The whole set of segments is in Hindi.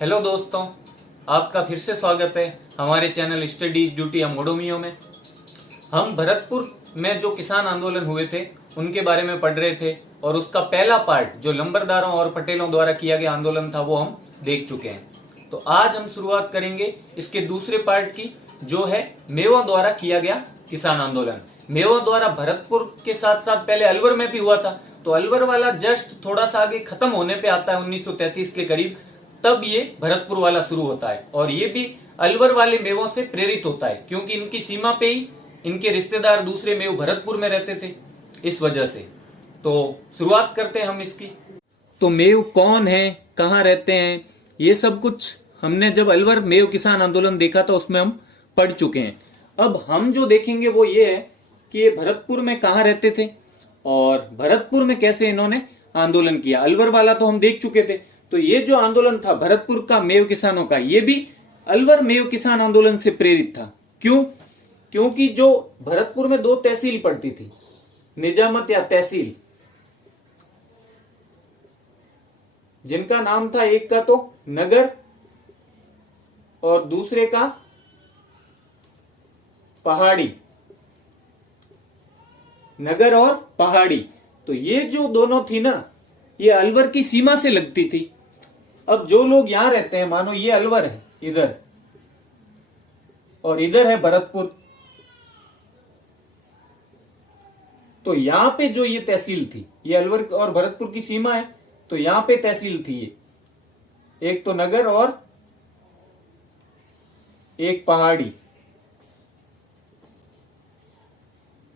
हेलो दोस्तों, आपका फिर से स्वागत है हमारे चैनल स्टडीज ड्यूटी अमोडोमियो में। हम भरतपुर में जो किसान आंदोलन हुए थे उनके बारे में पढ़ रहे थे और उसका पहला पार्ट जो लंबरदारों और पटेलों द्वारा किया गया आंदोलन था वो हम देख चुके हैं। तो आज हम शुरुआत करेंगे इसके दूसरे पार्ट की, जो है मेवा द्वारा किया गया किसान आंदोलन। मेवा द्वारा भरतपुर के साथ साथ पहले अलवर में भी हुआ था, तो अलवर वाला जस्ट थोड़ा सा आगे खत्म होने पे आता है 1933 के करीब, तब ये भरतपुर वाला शुरू होता है। और ये भी अलवर वाले मेवों से प्रेरित होता है क्योंकि इनकी सीमा पे ही इनके रिश्तेदार दूसरे मेव भरतपुर में रहते थे, इस वजह से। तो शुरुआत करते हैं हम इसकी। तो मेव कौन है, कहाँ रहते हैं, ये सब कुछ हमने जब अलवर मेव किसान आंदोलन देखा था उसमें हम पढ़ चुके हैं। अब हम जो देखेंगे वो ये है कि ये भरतपुर में कहाँ रहते थे और भरतपुर में कैसे इन्होंने आंदोलन किया। अलवर वाला तो हम देख चुके थे, तो ये जो आंदोलन था भरतपुर का मेव किसानों का, ये भी अलवर मेव किसान आंदोलन से प्रेरित था। क्यों? क्योंकि जो भरतपुर में दो तहसील पड़ती थी, निजामत या तहसील, जिनका नाम था, एक का तो नगर और दूसरे का पहाड़ी, नगर और पहाड़ी। तो ये जो दोनों थी ना, ये अलवर की सीमा से लगती थी। अब जो लोग यहां रहते हैं, मानो ये अलवर है इधर और इधर है भरतपुर, तो यहां पे जो ये तहसील थी, ये अलवर और भरतपुर की सीमा है, तो यहां पे तहसील थी ये, एक तो नगर और एक पहाड़ी।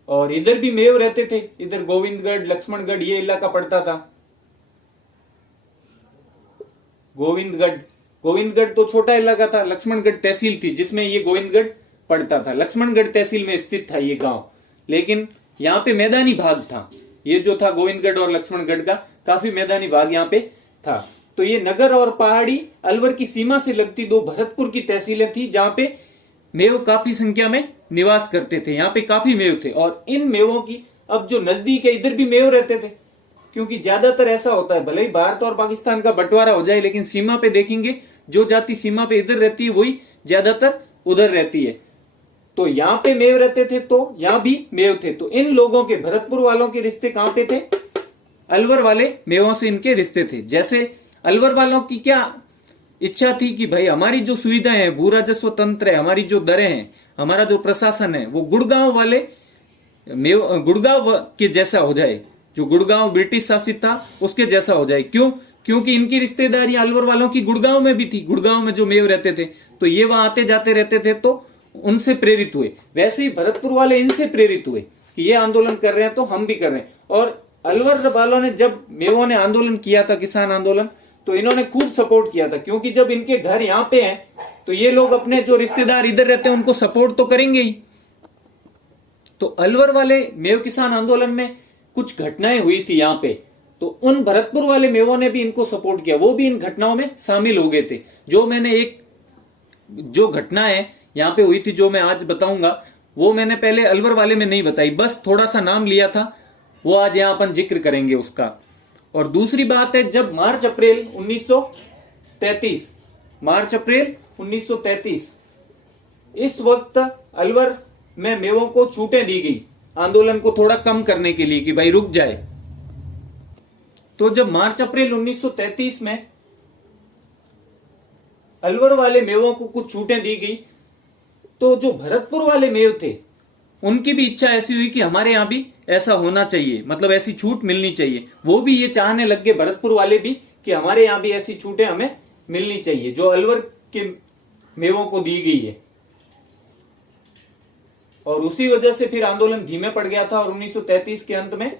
और इधर भी मेव रहते थे, इधर गोविंदगढ़, लक्ष्मणगढ़, ये इलाका पड़ता था। गोविंदगढ़ तो छोटा इलाका था, लक्ष्मणगढ़ तहसील थी जिसमें ये गोविंदगढ़ पड़ता था। लक्ष्मणगढ़ तहसील में स्थित था ये गांव, लेकिन यहाँ पे मैदानी भाग था। ये जो था गोविंदगढ़ और लक्ष्मणगढ़ का काफी मैदानी भाग यहाँ पे था। तो ये नगर और पहाड़ी अलवर की सीमा से लगती दो भरतपुर की तहसीलें थी, जहां पे मेव काफी संख्या में निवास करते थे। यहाँ पे काफी मेव थे और इन मेवों की, अब जो नजदीक है इधर भी मेव रहते थे, क्योंकि ज्यादातर ऐसा होता है, भले ही भारत और पाकिस्तान का बंटवारा हो जाए, लेकिन सीमा पे देखेंगे जो जाति सीमा पे इधर रहती है वही ज्यादातर उधर रहती है। तो यहाँ पे मेव रहते थे, तो यहाँ भी मेव थे। तो इन लोगों के, भरतपुर वालों के रिश्ते कहां पे थे? अलवर वाले मेवों से इनके रिश्ते थे। जैसे अलवर वालों की क्या इच्छा थी कि भाई हमारी जो सुविधाएं है, भू राजस्व तंत्र है, हमारी जो दरें हैं, हमारा जो प्रशासन है, वो गुड़गांव वाले गुड़गांव के जैसा हो जाए, जो गुड़गांव ब्रिटिश शासित था उसके जैसा हो जाए। क्यों? क्योंकि इनकी रिश्तेदारी अलवर वालों की गुड़गांव में भी थी। गुड़गांव में जो मेव रहते थे, तो ये वहां आते जाते रहते थे, तो उनसे प्रेरित हुए। वैसे ही भरतपुर वाले इनसे प्रेरित हुए कि ये आंदोलन कर रहे हैं तो हम भी कर रहे हैं। और अलवर वालों ने, जब मेवों ने आंदोलन किया था, किसान आंदोलन, तो इन्होंने खूब सपोर्ट किया था, क्योंकि जब इनके घर यहाँ पे हैं तो ये लोग अपने जो रिश्तेदार इधर रहते हैं उनको सपोर्ट तो करेंगे ही। तो अलवर वाले मेव किसान आंदोलन में कुछ घटनाएं हुई थी यहाँ पे, तो उन भरतपुर वाले मेवों ने भी इनको सपोर्ट किया, वो भी इन घटनाओं में शामिल हो गए थे। जो मैंने जो घटनाएं यहाँ पे हुई थी, जो मैं आज बताऊंगा, वो मैंने पहले अलवर वाले में नहीं बताई, बस थोड़ा सा नाम लिया था, वो आज यहाँ अपन जिक्र करेंगे उसका। और दूसरी बात है, जब मार्च अप्रैल 1933, इस वक्त अलवर में मेवों को छूटें दी गई आंदोलन को थोड़ा कम करने के लिए कि भाई रुक जाए। तो जब मार्च अप्रैल 1933 में अलवर वाले मेवों को कुछ छूटें दी गई, तो जो भरतपुर वाले मेव थे उनकी भी इच्छा ऐसी हुई कि हमारे यहां भी ऐसा होना चाहिए, मतलब ऐसी छूट मिलनी चाहिए। वो भी ये चाहने लग गए, भरतपुर वाले भी, कि हमारे यहां भी ऐसी छूटें हमें मिलनी चाहिए जो अलवर के मेवों को दी गई है। और उसी वजह से फिर आंदोलन धीमे पड़ गया था और 1933 के अंत में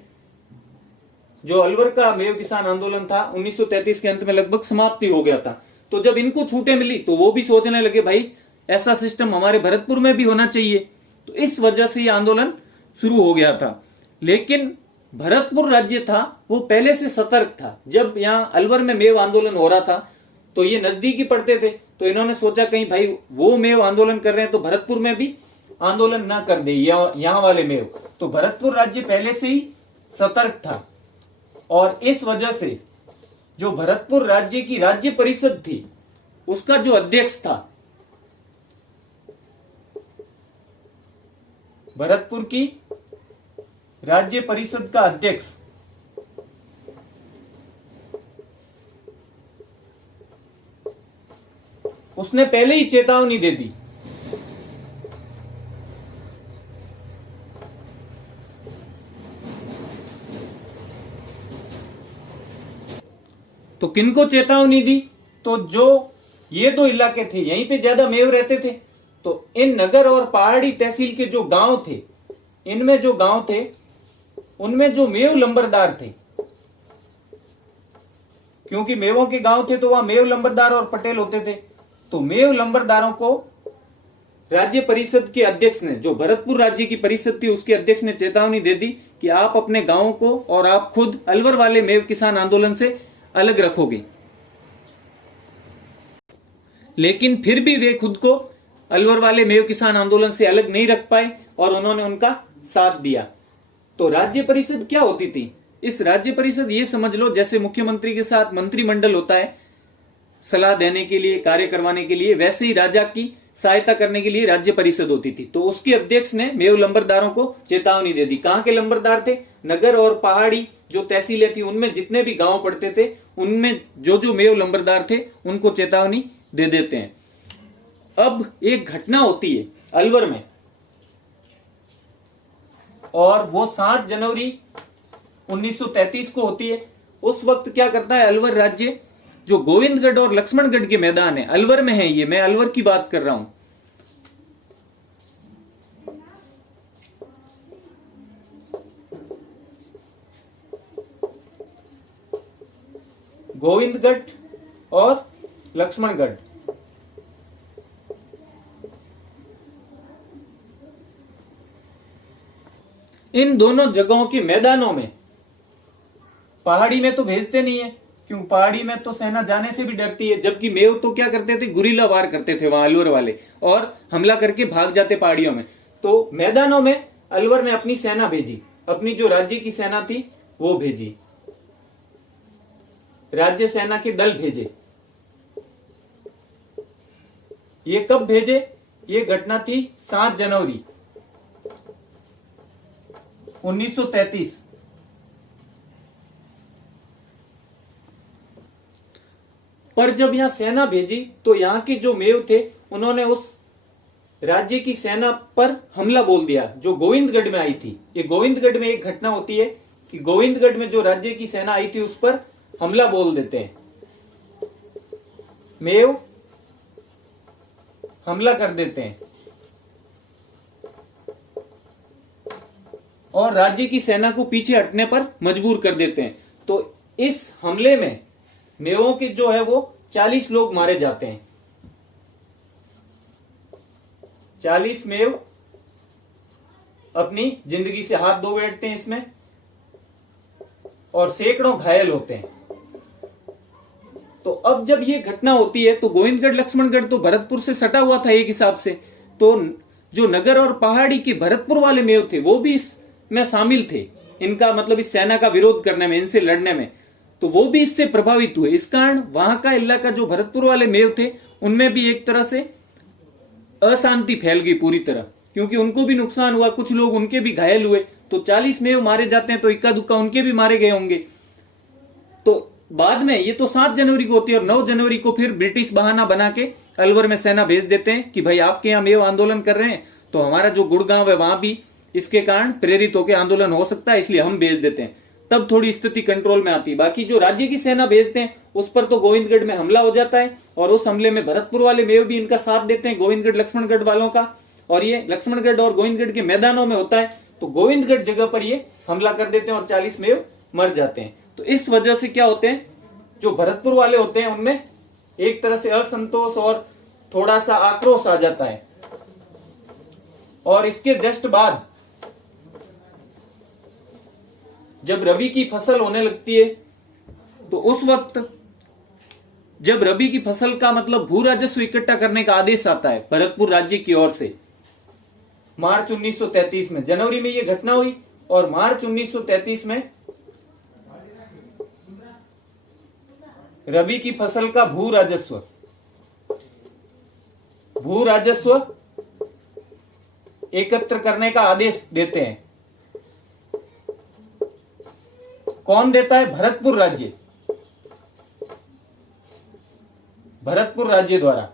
जो अलवर का मेव किसान आंदोलन था, 1933 के अंत में लगभग समाप्ति हो गया था। तो जब इनको छूटें मिली तो वो भी सोचने लगे भाई ऐसा सिस्टम हमारे भरतपुर में भी होना चाहिए। तो इस वजह से ये आंदोलन शुरू हो गया था। लेकिन भरतपुर राज्य था वो पहले से सतर्क था। जब यहाँ अलवर में मेव आंदोलन हो रहा था तो ये नजदीकी पड़ते थे, तो इन्होंने सोचा कहीं भाई वो मेव आंदोलन कर रहे हैं तो भरतपुर में भी आंदोलन ना कर दे यहाँ वाले मेव। तो भरतपुर राज्य पहले से ही सतर्क था और इस वजह से जो भरतपुर राज्य की राज्य परिषद थी उसका जो अध्यक्ष था, भरतपुर की राज्य परिषद का अध्यक्ष, उसने पहले ही चेतावनी दे दी। तो किनको चेतावनी दी? तो जो ये दो इलाके थे, यहीं पे ज्यादा मेव रहते थे, तो इन नगर और पहाड़ी तहसील के जो गांव थे, इनमें जो गांव थे उनमें जो मेव लंबरदार थे, क्योंकि मेवों के गांव थे तो वहां मेव लंबरदार और पटेल होते थे, तो मेव लंबरदारों को राज्य परिषद के अध्यक्ष ने, जो भरतपुर राज्य की परिषद थी उसके अध्यक्ष ने चेतावनी दे दी कि आप अपने गांवों को और आप खुद अलवर वाले मेव किसान आंदोलन से अलग रखोगे। लेकिन फिर भी वे खुद को अलवर वाले मेव किसान आंदोलन से अलग नहीं रख पाए और उन्होंने उनका साथ दिया। तो राज्य परिषद क्या होती थी? इस राज्य परिषद ये समझ लो जैसे मुख्यमंत्री के साथ मंत्रिमंडल होता है सलाह देने के लिए, कार्य करवाने के लिए, वैसे ही राजा की सहायता करने के लिए राज्य परिषद होती थी। तो उसके अध्यक्ष ने मेव लंबरदारों को चेतावनी दे दी। कहां के लंबरदार थे? नगर और पहाड़ी जो तहसीलें थी उनमें जितने भी गांव पड़ते थे उनमें जो जो मेव लंबरदार थे उनको चेतावनी दे देते हैं। अब एक घटना होती है अलवर में, और वो 7 जनवरी 1933 को होती है। उस वक्त क्या करता है अलवर राज्य, जो गोविंदगढ़ और लक्ष्मणगढ़ के मैदान है, अलवर में है, ये मैं अलवर की बात कर रहा हूं। गोविंदगढ़ और लक्ष्मणगढ़, इन दोनों जगहों के मैदानों में, पहाड़ी में तो भेजते नहीं है, क्यों? पहाड़ी में तो सेना जाने से भी डरती है, जबकि मेव तो क्या करते थे? गुरीला वार करते थे वहां अलवर वाले, और हमला करके भाग जाते पहाड़ियों में। तो मैदानों में अलवर ने अपनी सेना भेजी, अपनी जो राज्य की सेना थी वो भेजी, राज्य सेना के दल भेजे। ये कब भेजे? ये घटना थी 7 जनवरी 1933। पर जब यहां सेना भेजी तो यहां के जो मेव थे उन्होंने उस राज्य की सेना पर हमला बोल दिया जो गोविंदगढ़ में आई थी। ये गोविंदगढ़ में एक घटना होती है कि गोविंदगढ़ में जो राज्य की सेना आई थी उस पर हमला बोल देते हैं, मेव हमला कर देते हैं और राज्य की सेना को पीछे हटने पर मजबूर कर देते हैं। तो इस हमले में मेवों के जो है वो 40 लोग मारे जाते हैं। 40 मेव अपनी जिंदगी से हाथ धो बैठते हैं इसमें, और सैकड़ों घायल होते हैं। तो अब जब ये घटना होती है तो गोविंदगढ़ लक्ष्मणगढ़ तो भरतपुर से सटा हुआ था एक हिसाब से, तो जो नगर और पहाड़ी के भरतपुर वाले मेव थे वो भी इसमें शामिल थे, इनका मतलब इस सेना का विरोध करने में, इनसे लड़ने में, तो वो भी इससे प्रभावित हुए। इस कारण वहां का इलाका जो भरतपुर वाले मेव थे उनमें भी एक तरह से अशांति फैल गई पूरी तरह, क्योंकि उनको भी नुकसान हुआ, कुछ लोग उनके भी घायल हुए। तो 40 मेव मारे जाते हैं तो इक्का दुक्का उनके भी मारे गए होंगे। तो बाद में ये तो 7 जनवरी को होती है, और 9 जनवरी को फिर ब्रिटिश बहाना बना के अलवर में सेना भेज देते हैं कि भाई आपके यहाँ मेव आंदोलन कर रहे हैं तो हमारा जो गुड़गांव है वहां भी इसके कारण प्रेरित होकर आंदोलन हो सकता है, इसलिए हम भेज देते हैं। तब थोड़ी स्थिति कंट्रोल में आती है। बाकी जो राज्य की सेना भेजते हैं उस पर तो गोविंदगढ़ में हमला हो जाता है, और उस हमले में भरतपुर वाले मेव भी इनका साथ देते हैं, गोविंदगढ़ लक्ष्मणगढ़ वालों का, और ये लक्ष्मणगढ़ और गोविंदगढ़ के मैदानों में होता है। तो गोविंदगढ़ जगह पर ये हमला कर देते हैं और 40 मेव मर जाते हैं। तो इस वजह से क्या होते हैं, जो भरतपुर वाले होते हैं उनमें एक तरह से असंतोष और थोड़ा सा आक्रोश आ जाता है। और इसके जस्ट बाद जब रबी की फसल होने लगती है तो उस वक्त जब रबी की फसल का मतलब भू राजस्व इकट्ठा करने का आदेश आता है भरतपुर राज्य की ओर से, मार्च 1933 में, जनवरी में यह घटना हुई और मार्च 1933 में रबी की फसल का भू राजस्व भू राजस्व एकत्र करने का आदेश देते हैं। कौन देता है? भरतपुर राज्य, भरतपुर राज्य द्वारा।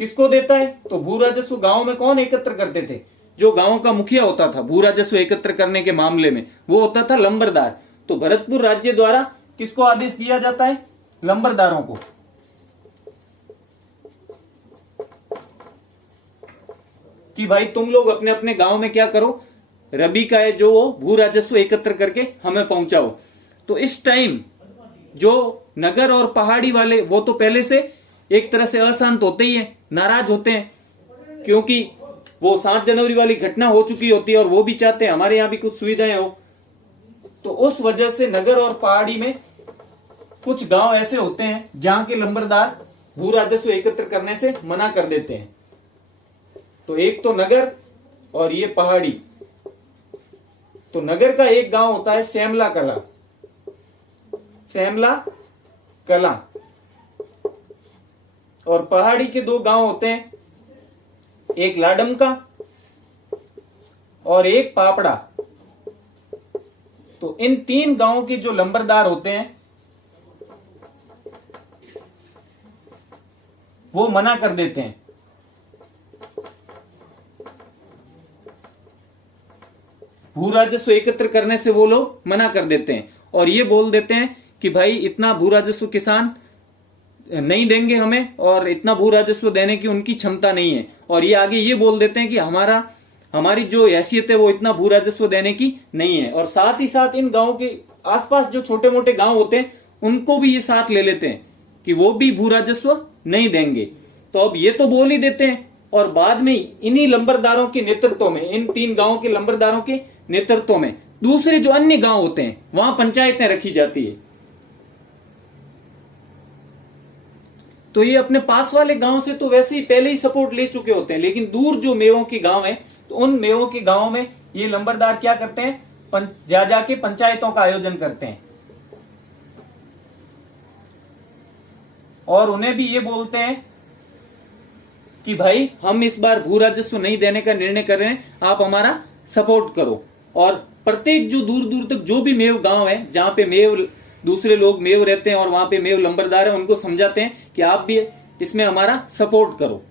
किसको देता है? तो भू राजस्व गांव में कौन एकत्र करते थे? जो गांव का मुखिया होता था भू राजस्व एकत्र करने के मामले में, वो होता था लंबरदार। तो भरतपुर राज्य द्वारा किसको आदेश दिया जाता है? लंबरदारों को। कि भाई तुम लोग अपने अपने गांव में क्या करो, रबी का है जो भू राजस्व एकत्र करके हमें पहुंचाओ। तो इस टाइम जो नगर और पहाड़ी वाले, वो तो पहले से एक तरह से अशांत होते ही हैं, नाराज होते हैं, क्योंकि वो 7 जनवरी वाली घटना हो चुकी होती है और वो भी चाहते हैं हमारे यहाँ भी कुछ सुविधाएं हो। तो उस वजह से नगर और पहाड़ी में कुछ गांव ऐसे होते हैं जहां के लंबरदार भू राजस्व एकत्र करने से मना कर देते हैं। तो एक तो नगर और ये पहाड़ी। तो नगर का एक गांव होता है श्यामला कला, श्यामला कला, और पहाड़ी के 2 गांव होते हैं, एक लाडम का और एक पापड़ा। तो इन 3 गांवों के जो लंबरदार होते हैं वो मना कर देते हैं। भू राजस्व एकत्र करने से वो लोग मना कर देते हैं और ये बोल देते हैं कि भाई इतना भू राजस्व किसान नहीं देंगे हमें, और इतना भू राजस्व देने की उनकी क्षमता नहीं है। और ये आगे ये बोल देते हैं कि हमारी जो हैसियत है वो इतना भू राजस्व देने की नहीं है। और साथ ही साथ इन गांवों के आसपास जो छोटे मोटे गांव होते हैं उनको भी ये साथ ले लेते हैं कि वो भी भू राजस्व नहीं देंगे। तो अब ये तो बोल ही देते हैं, और बाद में इन्हीं लंबरदारों के नेतृत्व में, इन 3 गांवों के लंबरदारों के नेतृत्व में दूसरे जो अन्य गांव होते हैं वहां पंचायतें रखी जाती है। तो ये अपने पास वाले गांव से तो वैसे ही पहले ही सपोर्ट ले चुके होते हैं, लेकिन दूर जो मेवों के गांव है तो उन मेवों के गांव में ये लंबरदार क्या करते हैं? जाके पंचायतों का आयोजन करते हैं और उन्हें भी ये बोलते हैं कि भाई हम इस बार भू राजस्व नहीं देने का निर्णय कर रहे हैं, आप हमारा सपोर्ट करो। और प्रत्येक जो दूर दूर तक जो भी मेव गांव है जहां पे मेव दूसरे लोग मेव रहते हैं और वहां पे मेव लंबरदार है, उनको समझाते हैं कि आप भी इसमें हमारा सपोर्ट करो।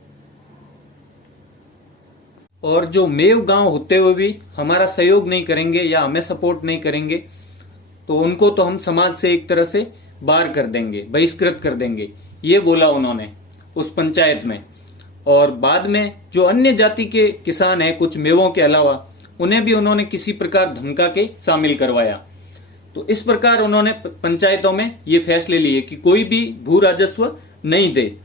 और जो मेव गांव होते हुए भी हमारा सहयोग नहीं करेंगे या हमें सपोर्ट नहीं करेंगे तो उनको तो हम समाज से एक तरह से बाहर कर देंगे, बहिष्कृत कर देंगे, ये बोला उन्होंने उस पंचायत में। और बाद में जो अन्य जाति के किसान हैं कुछ मेवों के अलावा, उन्हें भी उन्होंने किसी प्रकार धमका के शामिल करवाया। तो इस प्रकार उन्होंने पंचायतों में ये फैसले लिए कि कोई भी भू राजस्व नहीं दे।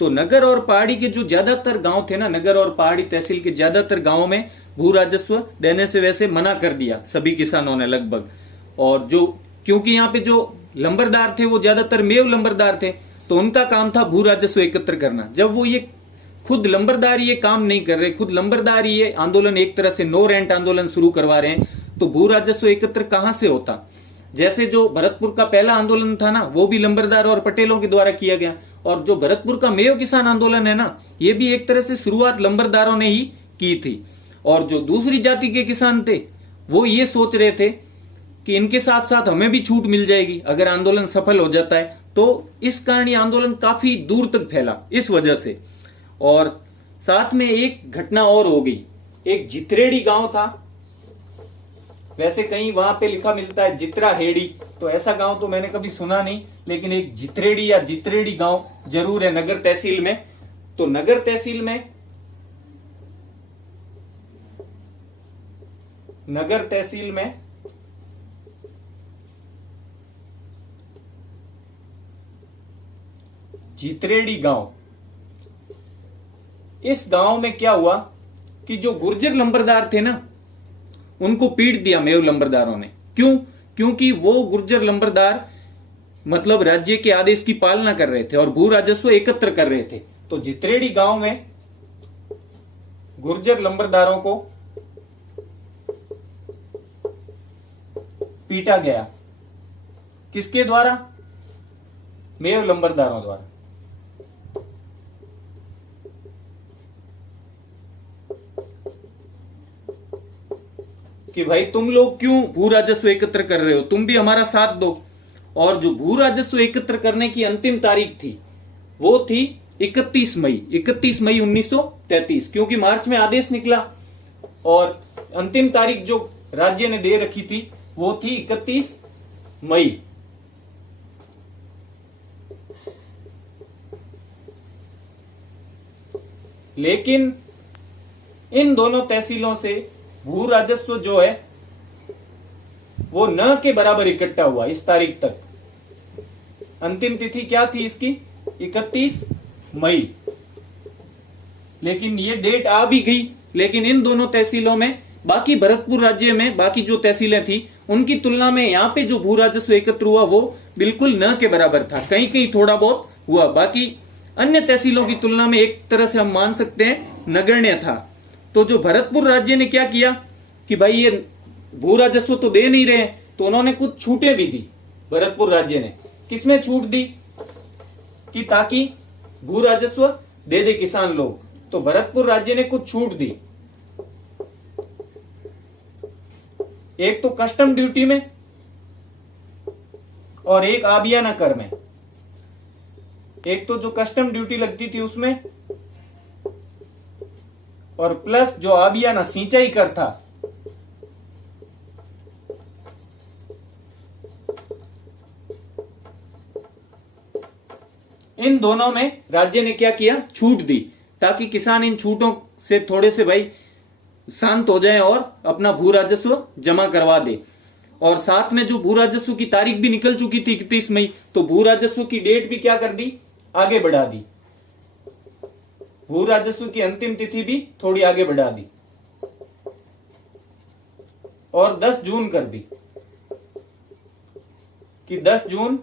तो नगर और पहाड़ी के जो ज्यादातर गांव थे ना, नगर और पहाड़ी तहसील के ज्यादातर गांवों में भू राजस्व देने से वैसे मना कर दिया सभी किसानों ने लगभग। और जो क्योंकि यहाँ पे जो लंबरदार थे वो ज्यादातर मेव लंबरदार थे, तो उनका काम था भू राजस्व एकत्र करना। जब वो ये खुद लंबरदार ये काम नहीं कर रहे, खुद लंबरदार ये आंदोलन एक तरह से नो रेंट आंदोलन शुरू करवा रहे हैं, तो भू राजस्व एकत्र कहां से होता? जैसे जो भरतपुर का पहला आंदोलन था ना, वो भी लंबरदार और पटेलों के द्वारा किया गया, और जो भरतपुर का मेव किसान आंदोलन है ना, ये भी एक तरह से शुरुआत लंबरदारों ने ही की थी। और जो दूसरी जाति के किसान थे वो ये सोच रहे थे कि इनके साथ साथ हमें भी छूट मिल जाएगी अगर आंदोलन सफल हो जाता है। तो इस कारण ये आंदोलन काफी दूर तक फैला इस वजह से। और साथ में एक घटना और हो गई, एक जित्रेड़ी गांव था, वैसे कहीं वहां पे लिखा मिलता है जित्रा हेड़ी, तो ऐसा गांव तो मैंने कभी सुना नहीं, लेकिन एक जित्रेड़ी या जित्रेड़ी गांव जरूर है नगर तहसील में। तो नगर तहसील में जित्रेड़ी गांव, इस गांव में क्या हुआ कि जो गुर्जर लंबरदार थे ना, उनको पीट दिया मेव लंबरदारों ने। क्यों? क्योंकि वो गुर्जर लंबरदार मतलब राज्य के आदेश की पालना कर रहे थे और भू राजस्व एकत्र कर रहे थे। तो जित्रेड़ी गांव में गुर्जर लंबरदारों को पीटा गया। किसके द्वारा? मेव लंबरदारों द्वारा। कि भाई तुम लोग क्यों भू राजस्व एकत्र कर रहे हो, तुम भी हमारा साथ दो। और जो भू राजस्व एकत्र करने की अंतिम तारीख थी वो थी 31 मई 1933, क्योंकि मार्च में आदेश निकला और अंतिम तारीख जो राज्य ने दे रखी थी वो थी 31 मई। लेकिन इन दोनों तहसीलों से भू राजस्व जो है वो न के बराबर इकट्ठा हुआ इस तारीख तक। अंतिम तिथि क्या थी इसकी, 31 मई। लेकिन ये डेट आ भी गई, लेकिन इन दोनों तहसीलों में, बाकी भरतपुर राज्य में बाकी जो तहसीलें थी उनकी तुलना में यहाँ पे जो भू राजस्व एकत्र हुआ वो बिल्कुल न के बराबर था। कहीं कहीं थोड़ा बहुत हुआ, बाकी अन्य तहसीलों की तुलना में एक तरह से हम मान सकते हैं नगण्य था। तो जो भरतपुर राज्य ने क्या किया कि भाई ये भू राजस्व तो दे नहीं रहे, तो उन्होंने कुछ छूटें भी दी। भरतपुर राज्य ने किसमें छूट दी कि ताकि भू राजस्व दे दे किसान लोग, तो भरतपुर राज्य ने कुछ छूट दी। एक तो कस्टम ड्यूटी में और एक आबियाना कर में। एक तो जो कस्टम ड्यूटी लगती थी उसमें, और प्लस जो आबियाना सिंचाई कर था इन दोनों में राज्य ने क्या किया, छूट दी, ताकि किसान इन छूटों से थोड़े से भाई शांत हो जाए और अपना भू राजस्व जमा करवा दे। और साथ में जो भू राजस्व की तारीख भी निकल चुकी थी 31 मई, तो भू राजस्व की डेट भी क्या कर दी, आगे बढ़ा दी। भू राजस्व की अंतिम तिथि भी थोड़ी आगे बढ़ा दी और 10 जून कर दी कि 10 जून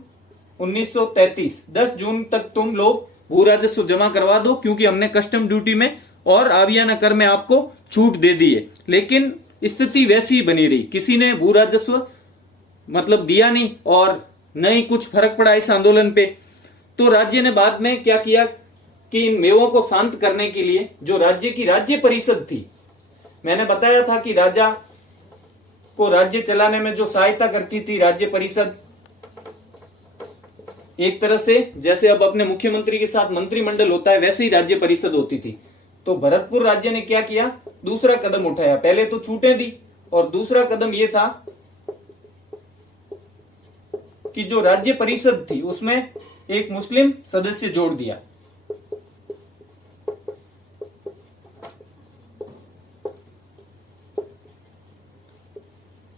1933, 10 जून तक तुम लोग भू राजस्व जमा करवा दो, क्योंकि हमने कस्टम ड्यूटी में और आबियाना कर में आपको छूट दे दी है। लेकिन स्थिति वैसी ही बनी रही, किसी ने भू राजस्व मतलब दिया नहीं और न ही कुछ फर्क पड़ा इस आंदोलन पे। तो राज्य ने बाद में क्या किया कि इन मेवों को शांत करने के लिए जो राज्य की राज्य परिषद थी, मैंने बताया था कि राजा को राज्य चलाने में जो सहायता करती थी राज्य परिषद, एक तरह से जैसे अब अपने मुख्यमंत्री के साथ मंत्रिमंडल होता है वैसे ही राज्य परिषद होती थी। तो भरतपुर राज्य ने क्या किया, दूसरा कदम उठाया। पहले तो छूटें दी और दूसरा कदम यह था कि जो राज्य परिषद थी उसमें एक मुस्लिम सदस्य जोड़ दिया।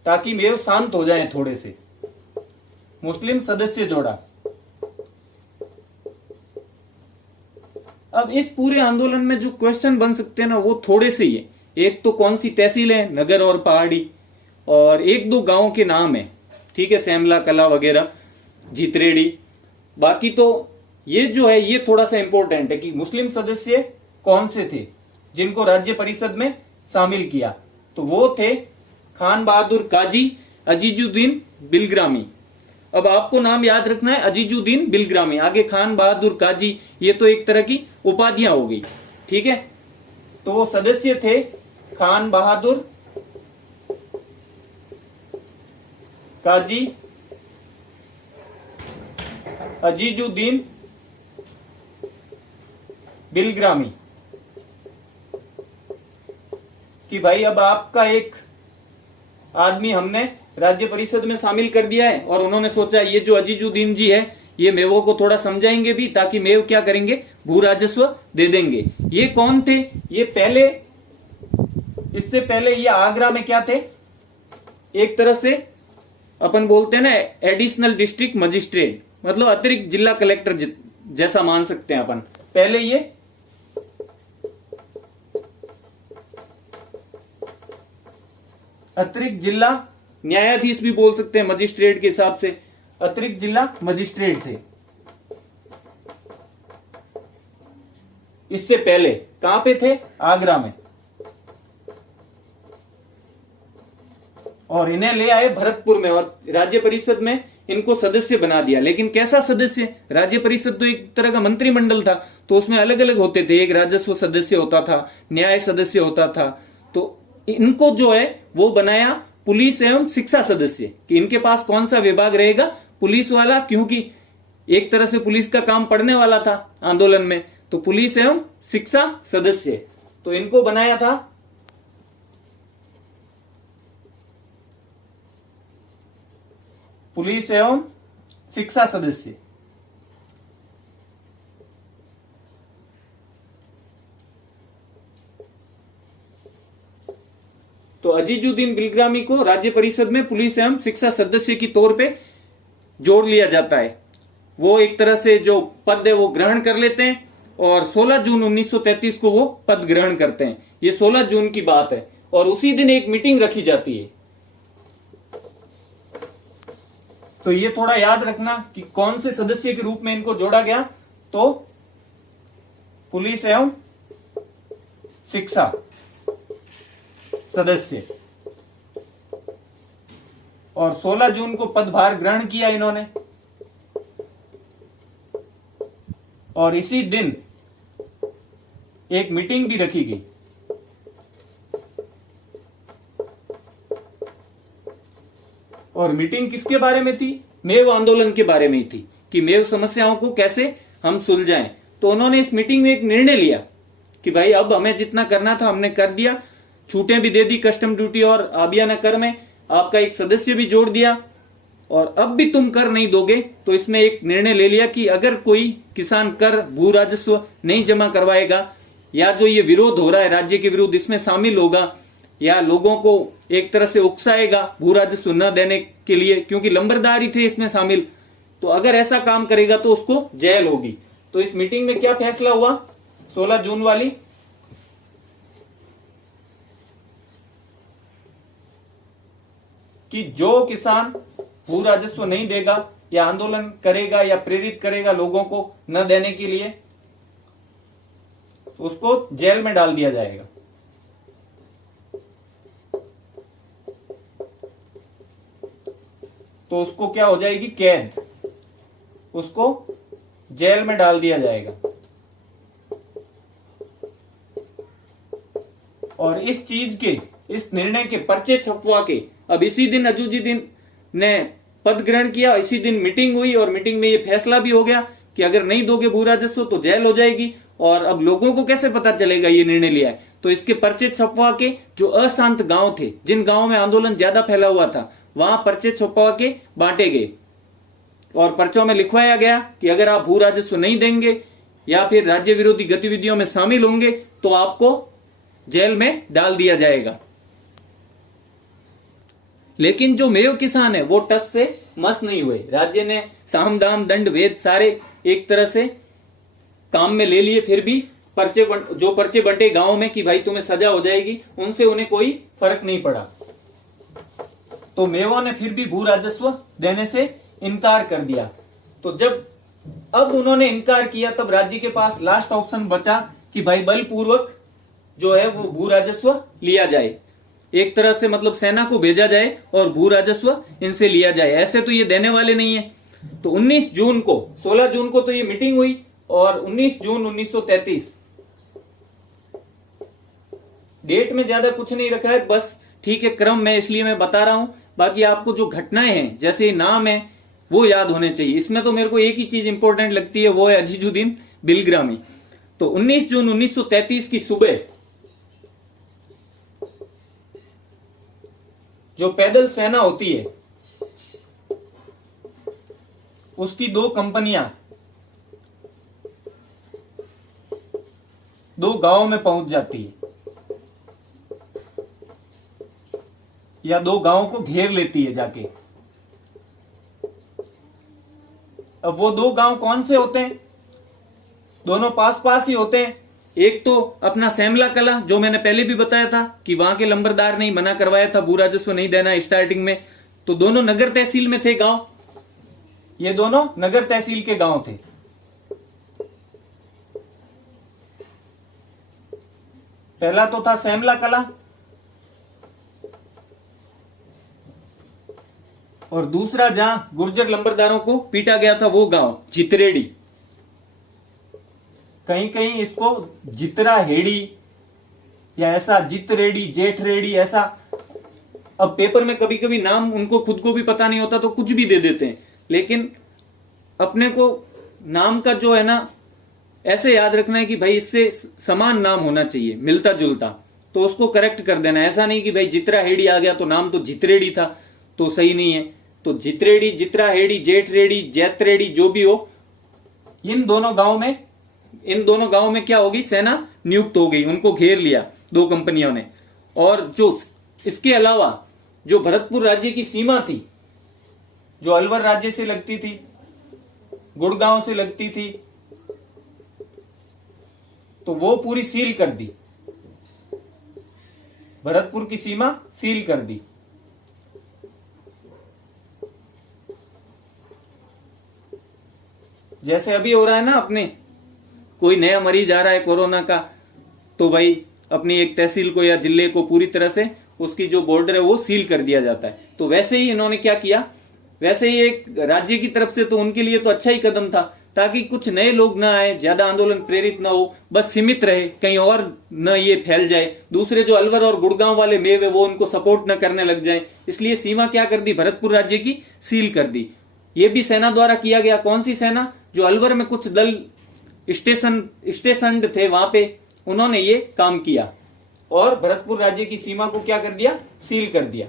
ताकि मेव शांत हो जाए थोड़े से, मुस्लिम सदस्य जोड़ा। अब इस पूरे आंदोलन में जो क्वेश्चन बन सकते हैं ना वो थोड़े से ही है। एक तो कौन सी तहसील है, नगर और पहाड़ी, और एक दो गांवों के नाम है, ठीक है, सैमला, कला वगैरह, जीतरेड़ी। बाकी तो ये जो है ये थोड़ा सा इंपॉर्टेंट है कि मुस्लिम सदस्य कौन से थे जिनको राज्य परिषद में शामिल किया। तो वो थे खान बहादुर काजी, अजीजुद्दीन बिलग्रामी। अब आपको नाम याद रखना है, अजीजुद्दीन बिलग्रामी, आगे खान बहादुर काजी, ये तो एक तरह की उपाधियां हो गई, ठीक है। तो वो सदस्य थे खान बहादुर काजी, अजीजुद्दीन बिलग्रामी। कि भाई अब आपका एक आदमी हमने राज्य परिषद में शामिल कर दिया है, और उन्होंने सोचा ये जो अजीजुद्दीन जी है ये मेवों को थोड़ा समझाएंगे भी, ताकि मेव क्या करेंगे, भू राजस्व दे देंगे। ये कौन थे, ये पहले, इससे पहले ये आगरा में क्या थे, एक तरह से अपन बोलते हैं ना एडिशनल डिस्ट्रिक्ट मजिस्ट्रेट, मतलब अतिरिक्त जिला कलेक्टर जैसा मान सकते हैं अपन। पहले ये अतिरिक्त जिला न्यायाधीश भी बोल सकते हैं, मजिस्ट्रेट के हिसाब से अतिरिक्त जिला मजिस्ट्रेट थे। इससे पहले कहां पे थे, आगरा में, और इन्हें ले आए भरतपुर में और राज्य परिषद में इनको सदस्य बना दिया। लेकिन कैसा सदस्य, राज्य परिषद तो एक तरह का मंत्रिमंडल था, तो उसमें अलग अलग होते थे, एक राजस्व सदस्य होता था, न्याय सदस्य होता था। तो इनको जो है वो बनाया पुलिस एवं शिक्षा सदस्य कि इनके पास कौन सा विभाग रहेगा, पुलिस वाला, क्योंकि एक तरह से पुलिस का काम पढ़ने वाला था आंदोलन में, तो पुलिस एवं शिक्षा सदस्य, तो इनको बनाया था पुलिस एवं शिक्षा सदस्य। तो अजीजुद्दीन बिलग्रामी को राज्य परिषद में पुलिस एवं शिक्षा सदस्य की तौर पे जोड़ लिया जाता है। वो एक तरह से जो पद है वो ग्रहण कर लेते हैं और 16 जून 1933 को वो पद ग्रहण करते हैं। ये 16 जून की बात है और उसी दिन एक मीटिंग रखी जाती है। तो ये थोड़ा याद रखना कि कौन से सदस्य के रूप में इनको जोड़ा गया, तो पुलिस एवं शिक्षा सदस्य, और 16 जून को पदभार ग्रहण किया इन्होंने। और इसी दिन एक मीटिंग भी रखी गई। और मीटिंग किसके बारे में थी? मेव आंदोलन के बारे में ही थी कि मेव समस्याओं को कैसे हम सुलझाएं। तो उन्होंने इस मीटिंग में एक निर्णय लिया कि भाई अब हमें जितना करना था हमने कर दिया, छूटें भी दे दी कस्टम ड्यूटी और आबियाना कर में, आपका एक सदस्य भी जोड़ दिया, और अब भी तुम कर नहीं दोगे। तो इसमें एक निर्णय ले लिया कि अगर कोई किसान कर भू राजस्व नहीं जमा करवाएगा या जो ये विरोध हो रहा है राज्य के विरुद्ध इसमें शामिल होगा या लोगों को एक तरह से उकसाएगा भू राजस्व न देने के लिए, क्योंकि लंबरदारी थे इसमें शामिल, तो अगर ऐसा काम करेगा तो उसको जेल होगी। तो इस मीटिंग में क्या फैसला हुआ 16 जून वाली, कि जो किसान भू राजस्व नहीं देगा या आंदोलन करेगा या प्रेरित करेगा लोगों को न देने के लिए, उसको जेल में डाल दिया जाएगा। तो उसको क्या हो जाएगी? कैद, उसको जेल में डाल दिया जाएगा। और इस चीज के, इस निर्णय के पर्चे छपवा के अब इसी दिन अजीजुद्दीन ने पद ग्रहण किया, इसी दिन मीटिंग हुई और मीटिंग में ये फैसला भी हो गया कि अगर नहीं दोगे भू राजस्व तो जेल हो जाएगी। और अब लोगों को कैसे पता चलेगा ये निर्णय लिया है? तो इसके पर्चे छपवा के जो अशांत गांव थे, जिन गांवों में आंदोलन ज्यादा फैला हुआ था, वहां पर्चे छपवा के बांटे गए और पर्चों में लिखवाया गया कि अगर आप भू राजस्व नहीं देंगे या फिर राज्य विरोधी गतिविधियों में शामिल होंगे तो आपको जेल में डाल दिया जाएगा। लेकिन जो मेव किसान है वो टस से मस नहीं हुए। राज्य ने साम दाम दंड भेद सारे एक तरह से काम में ले लिए, फिर भी जो पर्चे बंटे गांव में कि भाई तुम्हें सजा हो जाएगी, उनसे उन्हें कोई फर्क नहीं पड़ा। तो मेवों ने फिर भी भू राजस्व देने से इनकार कर दिया। तो जब अब उन्होंने इनकार किया तब राज्य के पास लास्ट ऑप्शन बचा कि भाई बलपूर्वक जो है वो भू राजस्व लिया जाए, एक तरह से मतलब सेना को भेजा जाए और भू राजस्व इनसे लिया जाए। ऐसे तो ये देने वाले नहीं है। तो 19 जून को, 16 जून को तो ये मीटिंग हुई और 19 जून 1933, डेट में ज्यादा कुछ नहीं रखा है, बस ठीक है क्रम में इसलिए मैं बता रहा हूं। बाकी आपको जो घटनाएं हैं जैसे नाम है वो याद होने चाहिए। इसमें तो मेरे को एक ही चीज इंपॉर्टेंट लगती है, वो है अजीजुद्दीन बिलग्रामी। तो 19 जून 1933 की सुबह जो पैदल सेना होती है उसकी दो कंपनियां दो गांवों में पहुंच जाती है या दो गांवों को घेर लेती है जाके। अब वो दो गांव कौन से होते हैं? दोनों पास पास ही होते हैं। एक तो अपना सैमला कला, जो मैंने पहले भी बताया था कि वहां के लंबरदार ने मना करवाया था भू राजस्व नहीं देना स्टार्टिंग में। तो दोनों नगर तहसील में थे गांव, ये दोनों नगर तहसील के गांव थे। पहला तो था सैमला कला और दूसरा जहां गुर्जर लंबरदारों को पीटा गया था वो गांव जितरेड़ी। कहीं कहीं इसको जितरा हेड़ी या ऐसा जितरेड़ी जेठरेड़ी ऐसा अब पेपर में कभी कभी नाम उनको खुद को भी पता नहीं होता तो कुछ भी दे देते हैं, लेकिन अपने को नाम का जो है ना ऐसे याद रखना है कि भाई इससे समान नाम होना चाहिए, मिलता जुलता, तो उसको करेक्ट कर देना। ऐसा नहीं कि भाई जित्रा हेड़ी आ गया तो नाम तो जित्रेड़ी था, तो सही नहीं है। तो जित्रेड़ी, जित्रा हेड़ी, जेठ रेडी, जैत रेडी, जो भी हो, इन दोनों गांव में क्या होगी, सेना नियुक्त हो गई, उनको घेर लिया दो कंपनियों ने। और जो इसके अलावा जो भरतपुर राज्य की सीमा थी, जो अलवर राज्य से लगती थी, गुड़गांव से लगती थी, तो वो पूरी सील कर दी, भरतपुर की सीमा सील कर दी। जैसे अभी हो रहा है ना, अपने कोई नया मरीज आ रहा है कोरोना का, तो भाई अपनी एक तहसील को या जिले को पूरी तरह से उसकी जो बॉर्डर है वो सील कर दिया जाता है। तो वैसे ही इन्होंने क्या किया, वैसे ही एक राज्य की तरफ से तो उनके लिए तो अच्छा ही कदम था, ताकि कुछ नए लोग ना आए, ज्यादा आंदोलन प्रेरित ना हो, बस सीमित रहे, कहीं और न ये फैल जाए, दूसरे जो अलवर और गुड़गांव वाले मेव है वो उनको सपोर्ट न करने लग जाए। इसलिए सीमा क्या कर दी, भरतपुर राज्य की सील कर दी। ये भी सेना द्वारा किया गया। कौन सी सेना, जो अलवर में कुछ दल स्टेशन थे वहां पे, उन्होंने ये काम किया और भरतपुर राज्य की सीमा को क्या कर दिया, सील कर दिया,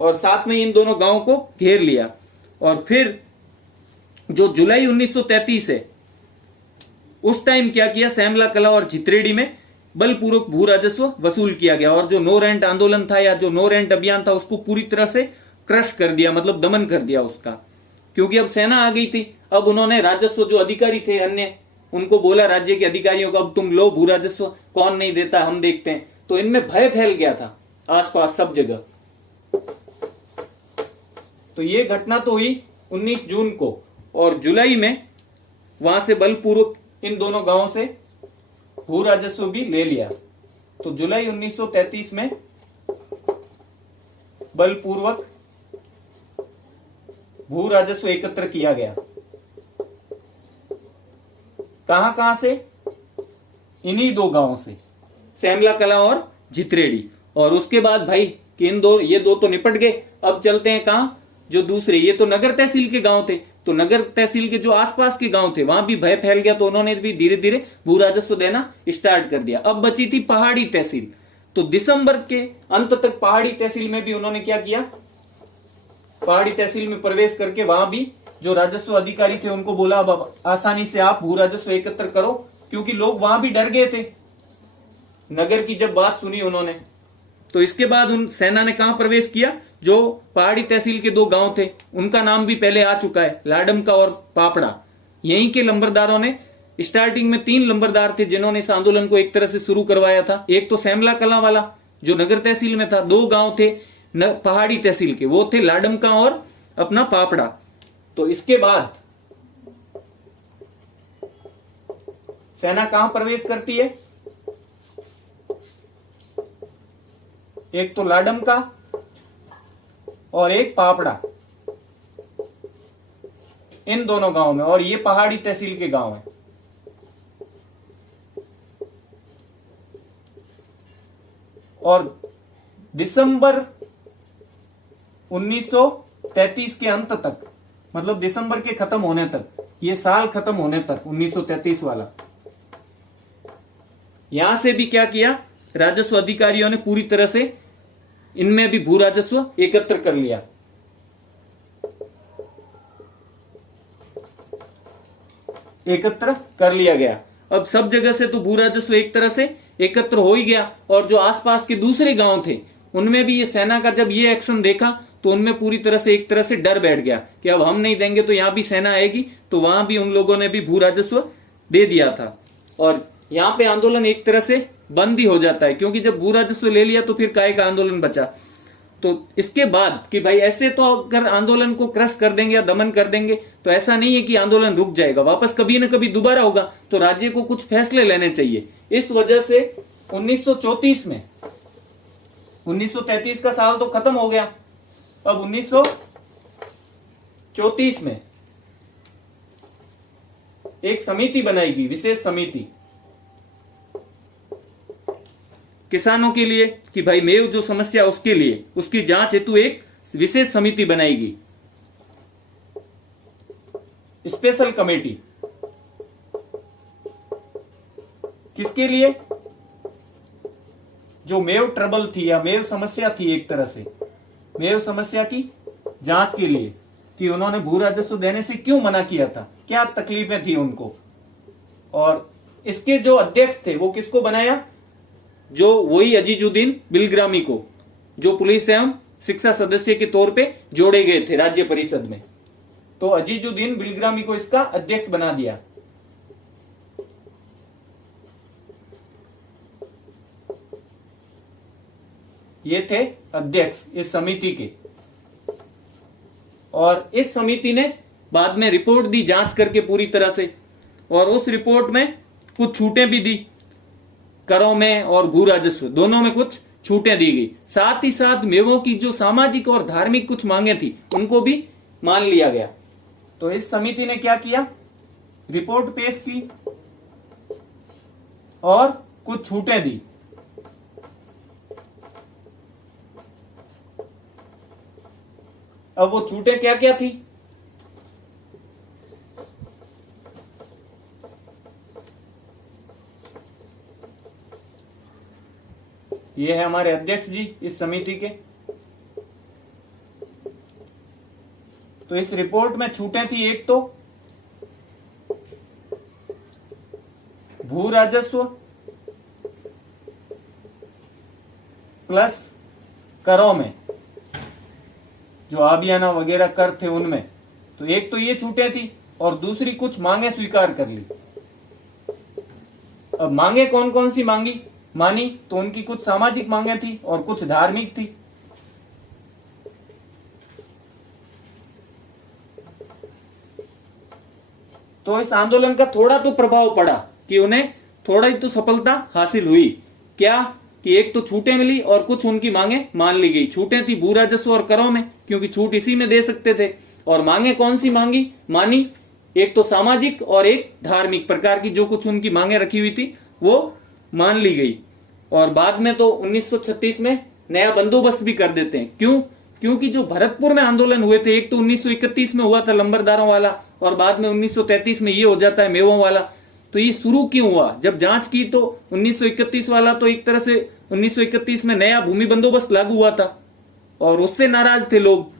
और साथ में इन दोनों गांवों को घेर लिया। और फिर जो जुलाई 1933 है, उस टाइम क्या किया, सैमला कला और जित्रेडी में बलपूर्वक भू राजस्व वसूल किया गया, और जो नो रेंट आंदोलन था या जो नो रेंट अभियान था उसको पूरी तरह से क्रश कर दिया, मतलब दमन कर दिया उसका, क्योंकि अब सेना आ गई थी। अब उन्होंने राजस्व जो अधिकारी थे अन्य, उनको बोला राज्य के अधिकारियों को, अब तुम लो भू राजस्व, कौन नहीं देता हम देखते हैं। तो इनमें भय फैल गया था आसपास सब जगह। तो ये घटना तो हुई 19 जून को, और जुलाई में वहां से बलपूर्वक इन दोनों गांवों से भू राजस्व भी ले लिया। तो जुलाई 1933 में बलपूर्वक भू राजस्व एकत्र किया गया। कहां से, इन्हीं दो गांवों से, सैमला कला और जित्रेडी। और उसके बाद भाई कि ये दो तो निपट गए, अब चलते हैं कहां, जो दूसरे, ये तो नगर तहसील के गांव थे, तो नगर तहसील के जो आसपास के गांव थे वहां भी भय फैल गया, तो उन्होंने भी धीरे धीरे भू राजस्व देना स्टार्ट कर दिया। अब बची थी पहाड़ी तहसील, तो दिसंबर के अंत तक पहाड़ी तहसील में भी उन्होंने क्या किया, पहाड़ी तहसील में प्रवेश करके वहां भी जो राजस्व अधिकारी थे उनको बोला अब आसानी से आप भू राजस्व एकत्र करो, क्योंकि लोग वहां भी डर गए थे नगर की जब बात सुनी उन्होंने। तो इसके बाद उन सेना ने कहां प्रवेश किया, जो पहाड़ी तहसील के दो गांव थे उनका नाम भी पहले आ चुका है, लाडम का और पापड़ा। यहीं के लंबरदारों ने, स्टार्टिंग में 3 लंबरदार थे जिन्होंने इस आंदोलन को एक तरह से शुरू करवाया था। एक तो सैमला कला वाला जो नगर तहसील में था, 2 गांव थे पहाड़ी तहसील के, वो थे लाडम का और अपना पापड़ा। तो इसके बाद सेना कहां प्रवेश करती है, एक तो लाडम का और एक पापड़ा, इन दोनों गांव में, और ये पहाड़ी तहसील के गांव हैं। और दिसंबर 1933 के अंत तक, मतलब दिसंबर के खत्म होने तक, ये साल खत्म होने तक 1933 वाला, यहां से भी क्या किया, राजस्व अधिकारियों ने पूरी तरह से इनमें भी भू राजस्व एकत्र कर लिया। एकत्र कर लिया गया। अब सब जगह से तो भू राजस्व एक तरह से एकत्र हो ही गया, और जो आसपास के दूसरे गांव थे उनमें भी ये सेना का जब ये एक्शन देखा तो उनमें पूरी तरह से एक तरह से डर बैठ गया कि अब हम नहीं देंगे तो यहां भी सेना आएगी। तो वहां भी उन लोगों ने भी भू राजस्व दे दिया था, और यहां पे आंदोलन एक तरह से बंद ही हो जाता है, क्योंकि जब भू राजस्व ले लिया तो फिर काहे का आंदोलन बचा। तो इसके बाद कि भाई ऐसे तो अगर आंदोलन को क्रश कर देंगे या दमन कर देंगे तो ऐसा नहीं है कि आंदोलन रुक जाएगा, वापस कभी न कभी दोबारा होगा, तो राज्य को कुछ फैसले लेने चाहिए। इस वजह से 1934 में, 1933 का साल तो खत्म हो गया, अब 1934 में एक समिति बनाई गई, विशेष समिति, किसानों के लिए कि भाई मेव जो समस्या उसके लिए उसकी जांच हेतु एक विशेष समिति बनाएगी, स्पेशल कमेटी। किसके लिए? जो मेव ट्रबल थी या मेव समस्या थी, एक तरह से मेव समस्या की जांच के लिए कि उन्होंने भू राजस्व देने से क्यों मना किया था, क्या तकलीफें थी उनको। और इसके जो अध्यक्ष थे वो किसको बनाया? जो वही अजीजुद्दीन बिलग्रामी को, जो पुलिस एवं शिक्षा सदस्य के तौर पे जोड़े गए थे राज्य परिषद में। तो अजीजुद्दीन बिलग्रामी को इसका अध्यक्ष बना दिया। ये थे अध्यक्ष इस समिति के। और इस समिति ने बाद में रिपोर्ट दी जांच करके पूरी तरह से, और उस रिपोर्ट में कुछ छूटें भी दी, करों में और भू राजस्व दोनों में कुछ छूटें दी गई। साथ ही साथ मेवों की जो सामाजिक और धार्मिक कुछ मांगे थी उनको भी मान लिया गया। तो इस समिति ने क्या किया? रिपोर्ट पेश की और कुछ छूटें दी। अब वो छूटें क्या क्या थी? ये है हमारे अध्यक्ष जी इस समिति के। तो इस रिपोर्ट में छूटें थी, एक तो भू राजस्व प्लस करों में जो आबियाना वगैरह कर थे उनमें, तो एक तो ये छूटें थी और दूसरी कुछ मांगे स्वीकार कर ली। अब मांगे कौन कौन सी मानी? तो उनकी कुछ सामाजिक मांगे थी और कुछ धार्मिक थी। तो इस आंदोलन का थोड़ा तो प्रभाव पड़ा कि उन्हें थोड़ा ही तो सफलता हासिल हुई। क्या? कि एक तो छूटें मिली और कुछ उनकी मांगे मान ली गई। छूटें थी भू राजस्व और करों में, क्योंकि छूट इसी में दे सकते थे। और मांगे कौन सी मानी? एक तो सामाजिक और एक धार्मिक प्रकार की जो कुछ उनकी मांगे रखी हुई थी वो मान ली गई। और बाद में तो 1936 में नया बंदोबस्त भी कर देते हैं। क्यों? क्योंकि जो भरतपुर में आंदोलन हुए थे, एक तो 1931 में हुआ था लंबरदारों वाला और बाद में 1933 में ये हो जाता है मेवों वाला। तो ये शुरू क्यों हुआ? जब जांच की तो 1931 वाला तो एक तरह से 1931 में नया भूमि बंदोबस्त लागू हुआ था और उससे नाराज थे लोग।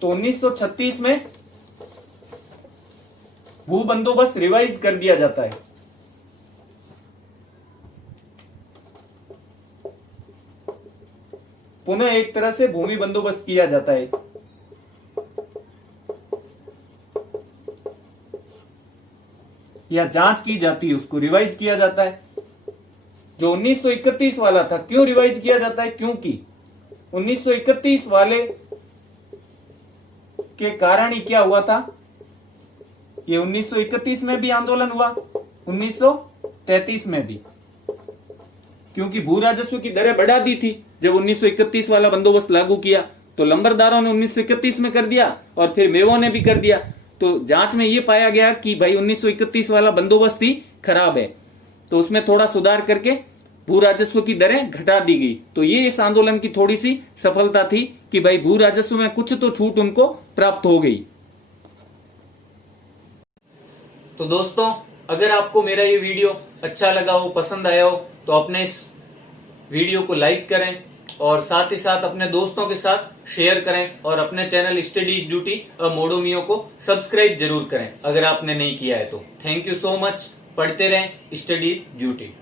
तो 1936 में भू बंदोबस्त रिवाइज कर दिया जाता है। पुनः एक तरह से भूमि बंदोबस्त किया जाता है। या जांच की जाती है, उसको रिवाइज किया जाता है। जो 1931 वाला था, क्यों रिवाइज किया जाता है? क्योंकि 1931 वाले के कारण ही क्या हुआ था? ये 1931 में भी आंदोलन हुआ, 1933 में भी, क्योंकि भू राजस्व की दरें बढ़ा दी थी। जब 1931 वाला बंदोबस्त लागू किया तो लंबरदारों ने 1931 में कर दिया और फिर मेवों ने भी कर दिया। तो जांच में ये पाया गया कि भाई 1931 वाला बंदोबस्त ही खराब है, तो उसमें थोड़ा सुधार करके भू राजस्व की दरें घटा दी गई। तो ये इस आंदोलन की थोड़ी सी सफलता थी कि भाई भू राजस्व में कुछ तो छूट उनको प्राप्त हो गई। तो दोस्तों, अगर आपको मेरा ये वीडियो अच्छा लगा हो, पसंद आया हो, तो अपने इस वीडियो को लाइक करें और साथ ही साथ अपने दोस्तों के साथ शेयर करें और अपने चैनल स्टडीज ड्यूटी और मोडोमियो को सब्सक्राइब जरूर करें अगर आपने नहीं किया है तो। Thank you so much. पढ़ते रहें स्टडीज ड्यूटी।